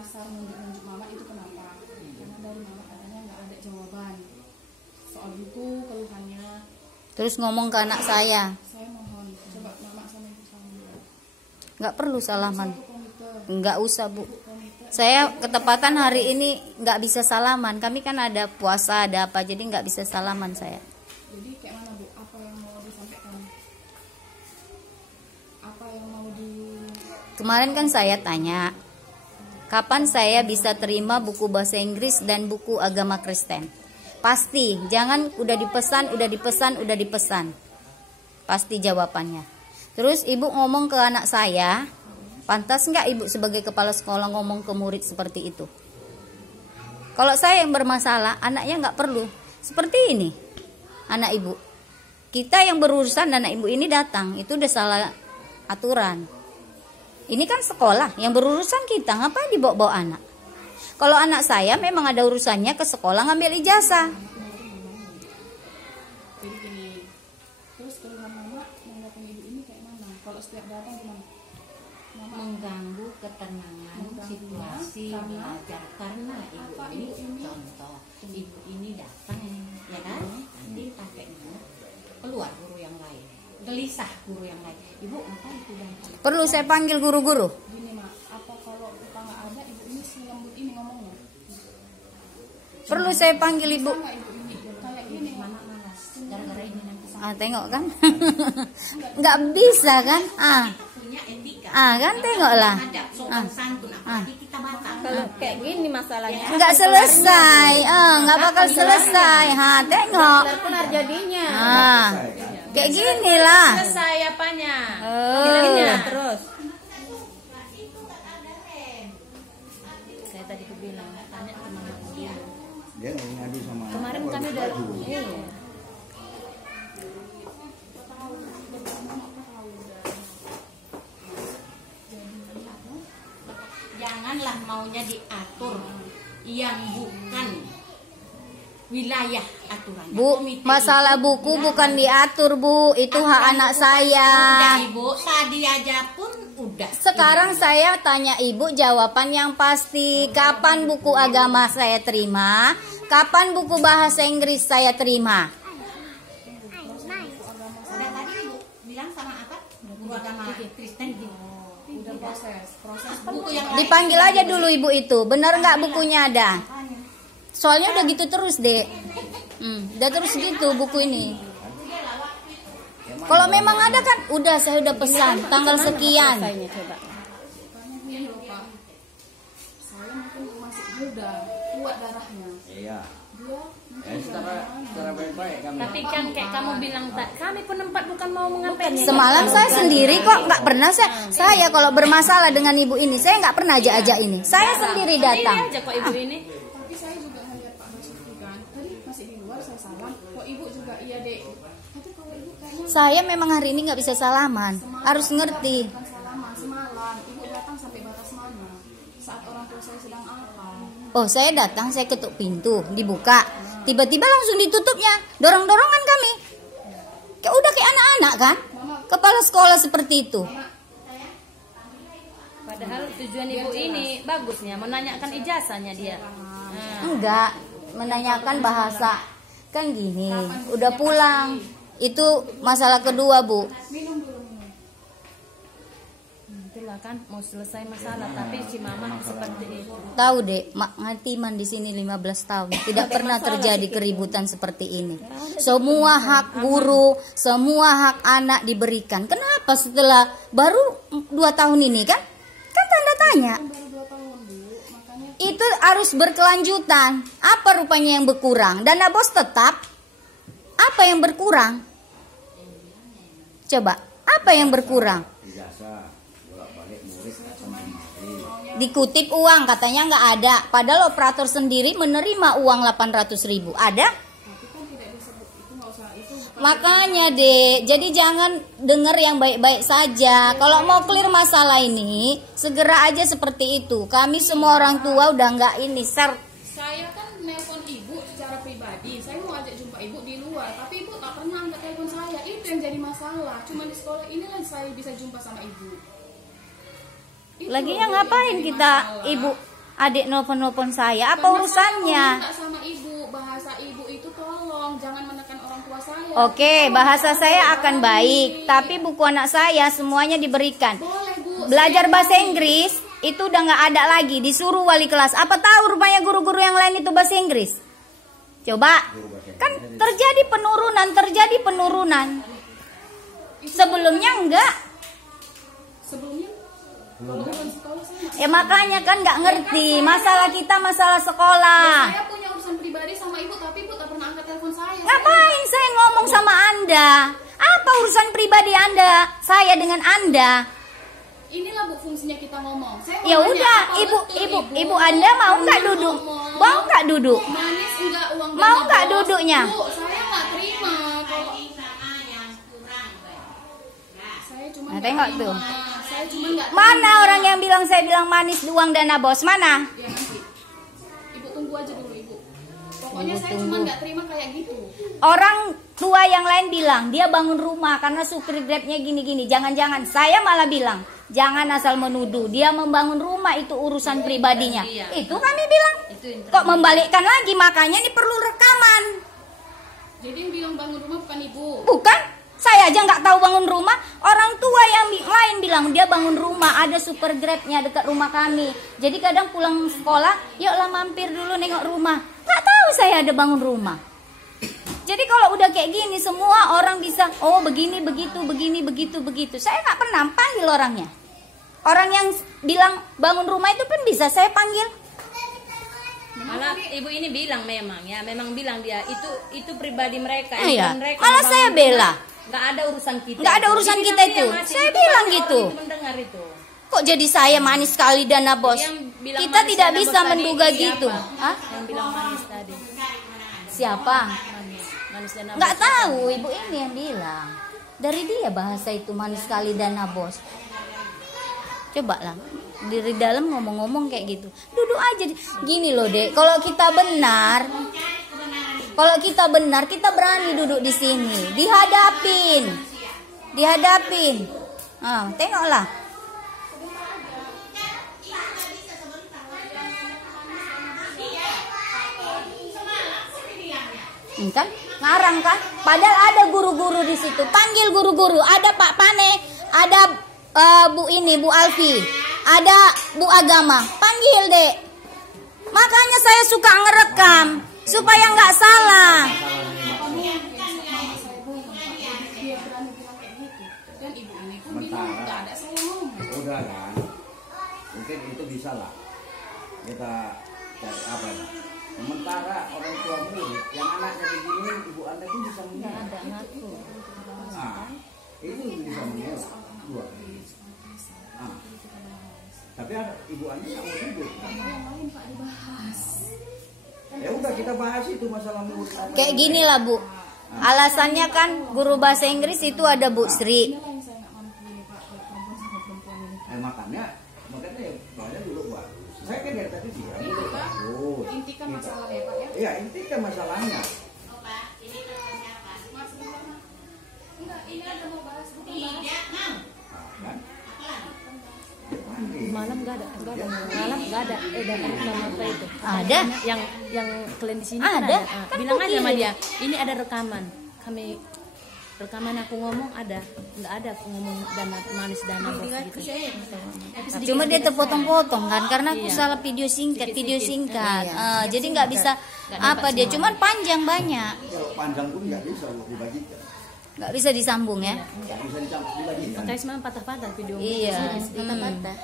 kasar nunjuk-nunjuk mama itu kenapa? Karena dari mama katanya nggak ada jawaban soal buku keluhannya. Terus ngomong ke anak saya Mohon coba mama sama ibu salaman. nggak perlu salaman, Satu komite. nggak usah Bu. Saya ketepatan hari ini nggak bisa salaman. Kami kan ada puasa, ada apa, jadi nggak bisa salaman saya. Jadi kayak mana Bu? Apa yang mau disampaikan? Apa yang mau di? Kemarin kan saya tanya, kapan saya bisa terima buku bahasa Inggris dan buku agama Kristen? Pasti, jangan udah dipesan. Pasti jawabannya. Terus ibu ngomong ke anak saya, pantas nggak ibu sebagai kepala sekolah ngomong ke murid seperti itu? Kalau saya yang bermasalah, anaknya nggak perlu. Seperti ini, anak ibu. Kita yang berurusan, anak ibu ini datang, itu udah salah aturan. Ini kan sekolah, yang berurusan kita, ngapain dibawa-bawa anak? Kalau anak saya memang ada urusannya ke sekolah ngambil ijazah. Jadi gini. Terus keluhan mama mengenai ibu ini kayak mana? Kalau setiap datang gimana? Mama mengganggu ketenangan situasi belajar karena ibu ini contoh ibu ini datang ya kan nanti pakainya keluar guru yang lain gelisah guru yang lain ibu apa itu datang Perlu saya panggil guru-guru? gini mak, apa kalau kita nggak ada ibu ini selembut ini ngomongnya? Perlu saya panggil ibu? Nggak ibu ini kayak gini mana malas gara-gara ini nanti Tengok kan? Nggak bisa kan? punya etika Kan tengoklah. ada sopan santun apalagi kita Batak Kalau kayak gini masalahnya Nggak selesai. Nggak bakal selesai. Tengok. benar jadinya. Kayak gini lah. Selesai apanya? Bilangnya Terus. Saya tadi bilang tanya ke mama dia. Dia nggak ngadu sama Kemarin kami udah iya. janganlah maunya diatur yang bukan wilayah aturannya. Bu, masalah buku bukan diatur Bu. Itu hak anak saya. Udah ibu, tadi aja pun udah. Sekarang saya tanya ibu jawaban yang pasti. Kapan buku agama saya terima? Kapan buku bahasa Inggris saya terima? Udah tadi ibu bilang sama apa? Guru agama Kristen gitu. udah proses Buku yang lain. Dipanggil aja dulu ibu itu. Bener nggak bukunya ada? Soalnya udah gitu terus dek. Udah terus gitu buku ini. Kalau memang ada kan, udah saya udah pesan tanggal sekian. Selesainya coba. Makanya gini loh Pak, saya mungkin masih muda, kuat darahnya. Iya. Dia Secara baik-baik kami. Tapi kan kayak kamu bilang kami penempat bukan mau mengapain. Semalam saya sendiri kok nggak pernah saya kalau bermasalah dengan ibu ini saya nggak pernah ajak ini. Saya sendiri datang. Ini aja kok ibu ini. tapi saya juga ngeliat Pak Basuki kan, tadi masih di luar saya salam, kok ibu juga iya dek. Tapi kalau ibu kayaknya Saya memang hari ini nggak bisa salaman. Harus ngerti. bukan salaman, semalam ibu datang sampai batas mana? Saat orang tua saya sedang apa? Oh, saya datang, saya ketuk pintu, dibuka. Tiba-tiba langsung ditutupnya. Dorong-dorongan kami. Kayak udah kayak anak-anak kan? Kepala sekolah seperti itu. Padahal tujuan ibu ini bagusnya menanyakan ijazahnya dia. Enggak, menanyakan bahasa. Kan gini, udah pulang. Itu masalah kedua, Bu. Minum dulu minum. Itulah kan mau selesai masalah tapi si mama seperti itu. Tahu deh, Mak Ngatiman di sini 15 tahun. Tidak pernah terjadi keributan seperti ini. Semua hak guru, semua hak anak diberikan. Kenapa setelah baru 2 tahun ini kan? Kan tanda tanya. Baru 2 tahun Bu, makanya Itu harus berkelanjutan. Apa rupanya yang berkurang? Dana bos tetap. Apa yang berkurang? Coba, apa yang berkurang? Ijazah bolak-balik murid datang kemari. Dikutip uang katanya nggak ada. Padahal operator sendiri menerima uang 800.000. Ada? tapi kan tidak disebut itu, nggak usah itu bukan. Makanya deh, jadi jangan dengar yang baik-baik saja. Kalau mau clear masalah ini, segera aja seperti itu. Kami semua orang tua udah nggak ini, share. Saya kan nelpon ibu secara pribadi, saya mau ajak jumpa ibu di luar, tapi ibu tak pernah angkat telepon saya. Itu yang jadi masalah. Cuma di sekolah inilah saya bisa jumpa sama ibu. Itu Laginya loh, Bu, yang ngapain jadi kita masalah. ibu adik nelpon saya, apa Karena urusannya? saya mau minta sama ibu, bahasa ibu itu tolong jangan menekan orang tua saya. Oke, bahasa saya akan baik, tapi buku anak saya semuanya diberikan. Boleh Bu. Belajar bahasa Inggris itu udah nggak ada lagi, disuruh wali kelas. Apa tahu rupanya guru-guru yang lain itu bahasa Inggris? Coba, kan terjadi penurunan. Sebelumnya enggak. Sebelumnya kalau urusan sekolah saya nggak. Ya makanya kan nggak ngerti. Masalah kita masalah sekolah. Saya punya urusan pribadi sama ibu, tapi ibu tak pernah angkat telepon saya. Ngapain saya ngomong sama Anda? Apa urusan pribadi Anda? Saya dengan Anda. Inilah Bu fungsinya kita ngomong. Saya mau Ya nanya, udah, apa ibu Anda mau nggak duduk? Mau nggak duduk? Manis enggak uang Mau dana nggak bos? duduknya? Bu, saya nggak terima kalau saya cuma Nah, nggak tengok terima. tuh. Saya cuma nggak Mana terima. orang yang bilang saya bilang manis uang dana bos? Mana? Ya nanti. Ibu tunggu aja dulu ibu. Pokoknya Ibu saya tunggu. cuma nggak terima kayak gitu. Orang tua yang lain bilang dia bangun rumah karena supir grabnya gini-gini. Jangan-jangan saya malah bilang jangan asal menuduh. Dia membangun rumah itu urusan pribadinya. Itu kami bilang. Kok membalikkan lagi? Makanya ini perlu rekaman. Jadi yang bilang bangun rumah bukan ibu. Bukan? Saya aja nggak tahu bangun rumah. Orang tua yang lain bilang dia bangun rumah. Ada super grabnya dekat rumah kami. Jadi kadang pulang sekolah, yuklah mampir dulu nengok rumah. Nggak tahu saya ada bangun rumah. Jadi kalau udah kayak gini semua orang bisa, oh begini begitu, begini begitu begitu. Saya nggak pernah panggil orangnya. Orang yang bilang bangun rumah itu pun bisa saya panggil. Malah ibu ini bilang memang bilang dia itu pribadi mereka. Iya. Mereka Malah membangun saya bela. rumah. Nggak ada urusan kita. Nggak ada urusan Jadi kita dia itu. masih Saya itu bilang orang gitu. itu mendengar itu. Kok jadi saya manis sekali dana bos? Yang bilang Kita manis tidak dana bisa bos tadi menduga siapa? gitu. Hah? Yang bilang manis tadi. Siapa? Manis dana Nggak bos. tahu, ibu ini yang bilang. Dari dia bahasa itu manis sekali dana bos. Coba lah, dari dalam ngomong-ngomong kayak gitu. Duduk aja. Gini loh dek, kalau kita benar, kita berani duduk di sini. Dihadapin. Tengoklah. Kan ngarang kan? Padahal ada guru-guru di situ. Panggil guru-guru. Ada Pak Pane, ada Bu ini, Bu Alfi, ada Bu Agama. Panggil dek. Makanya saya suka ngerekam supaya nggak salah. Dia berani bilang kayak gitu. Dan ibu ini pun bilang nggak ada saya ngomong. Udah kan, mungkin itu bisa lah kita cari apa ya. Sementara orang tua murid yang anaknya begini, ibu anda itu bisa mengelak. Nah, itu bisa mengelak. Dua. Nah, tapi ada ibu anda nggak mau duduk. Yang lain Pak dibahas. Ya udah kita bahas itu masalah murid. Kayak gini lah Bu. Alasannya kan guru bahasa Inggris itu ada Bu Sri. Inilah yang saya nggak mau begini Pak, perempuan sama perempuan ini. Makanya ya soalnya dulu Pak. Saya kan dari tadi sih. Itu Pak, intikan masalahnya Pak ya. Iya, intikan masalahnya. Enggak, ini ada mau bahas bukan bahas. Kan? Malam nggak ada. Edaran nama apa itu? Ada. Yang kalian di sini Ada. kan Kan bilang aku aja sama kirim. dia. Ini ada rekaman. Rekaman aku ngomong ada. Nggak ada aku ngomong manis dana bos gitu. Cuma dia terpotong-potong kan karena aku salah video singkat. Jadi nggak bisa apa dia. Cuman panjang banyak. Kalau panjang pun nggak bisa dibagikan. Nggak bisa disambung ya. Nggak bisa dibagikan. Kayak semalam patah-patah video. Iya. Patah-patah.